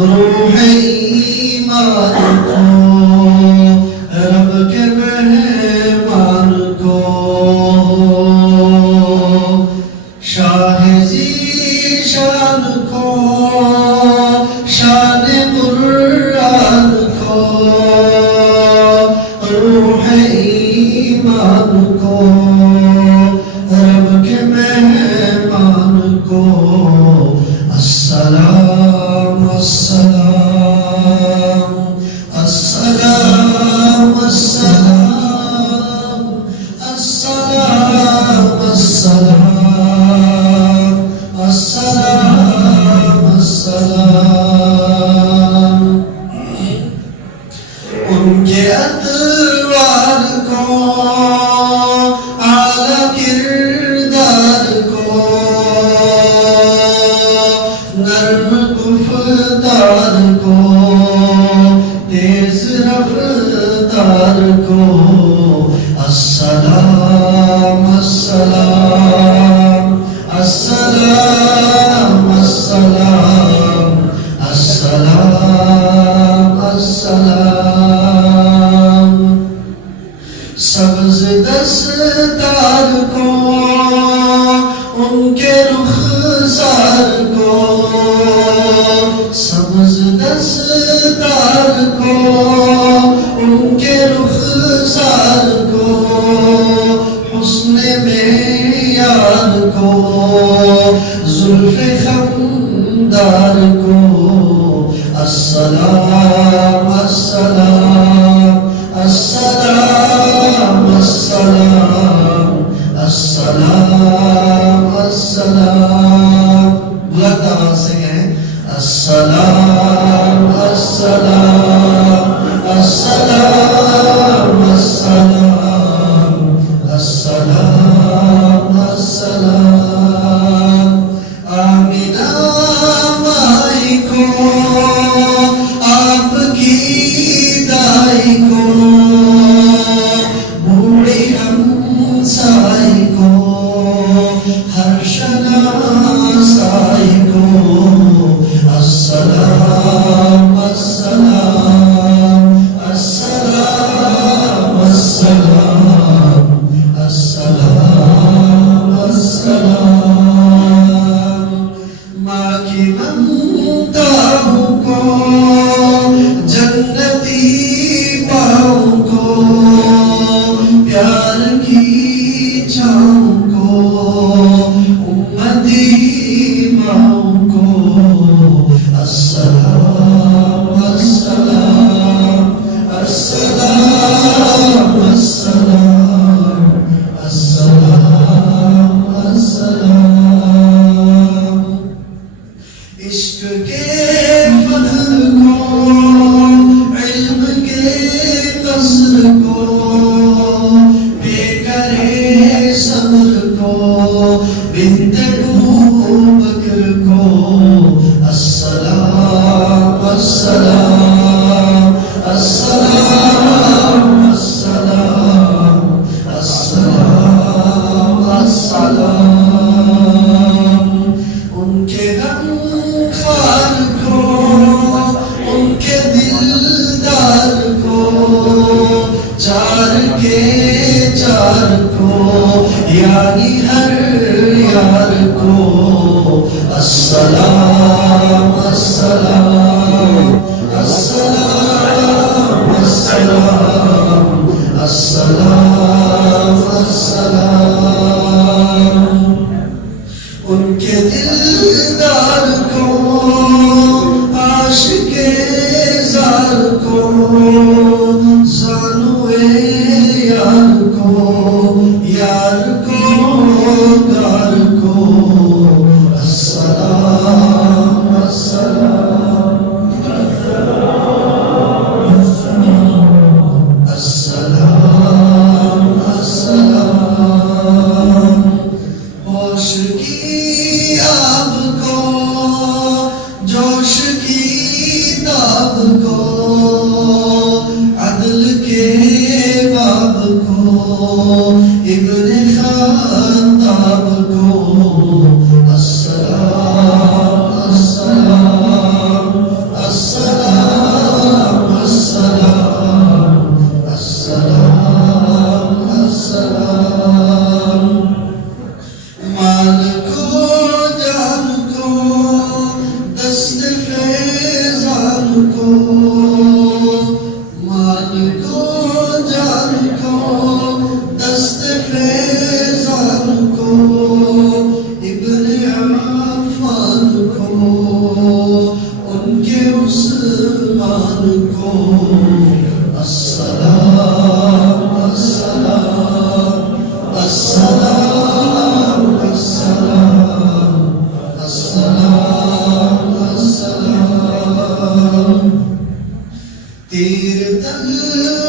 रूह ईमान को, रब के मेहमान को, शाह ज़ीशान को, शान कुरान को, रूह ईमान को, रब के मेहमान को, अस्सलाम अस्सलाम अस्सलाम अस्सलाम अस्सलाम अस्सलाम अस्सलाम अस्सलाम। उनके अतवार को, आला किरदार को, नर्म गुफ्तार को, तेज रफ्तार को, अस्सलाम अस्सलाम अस्सलाम अस्सलाम अस्सलाम अस्सलाम। सब्ज़ दस्तार को, उनके रुखसार को, सब्ज़ दस्तार को, उनके रुखसार को, हुस्न मेयार को, ज़ुल्फ़े ख़मदार को, अस्सलाम अस्सलाम अस्सलाम अस्सलाम अस्सलाम अस्सलाम। बुलंद आवाज़ से कहें अस्सलाम अस्सलाम अस्सलाम अस्सलाम अस्सलाम अस्सलाम। आमिना माई को, आपकी दाई को, बूढ़ी हमसाई को, हर शनासाई को, अस्सलाम अस्सलाम अस्सलाम अस्सलाम अस्सलाम अस्सलाम। माँ की ममता को, जन्नती पाँव को, प्यार की छाँव को, उम्मती माँ को, अस्सलाम अस्सलाम अस्सलाम अस्सलाम अस्सलाम अस्सलाम। इश्क के फख्र को, इल्म के कसर को, बेकरे सब्र को, बिन्ते बकर को, अस्सलाम अस्सलाम अस्सलाम अस्सलाम अस्सलाम अस्सलाम। उनके गमखार को, उनके दिलदार को, चार के चार को, यानी हर यार को, अस्सलाम अस्सलाम अस्सलाम अस्सलाम अस्सलाम अस्सलाम। उनके दिलदार को, आशिके ज़ार को, ज़ानुए यार को, यार को गार को, अस्सलाम अस्सलाम अस्सलाम अस्सलाम। होश की आब को, जोश की ताब को, अदल के बाब को, इब्ने खाताब को, अस्सलाम अस्सलाम आसमान को अस्सलाम अस्सलाम अस्सलाम अस्सलाम अस्सलाम अस्सलाम तेरे दर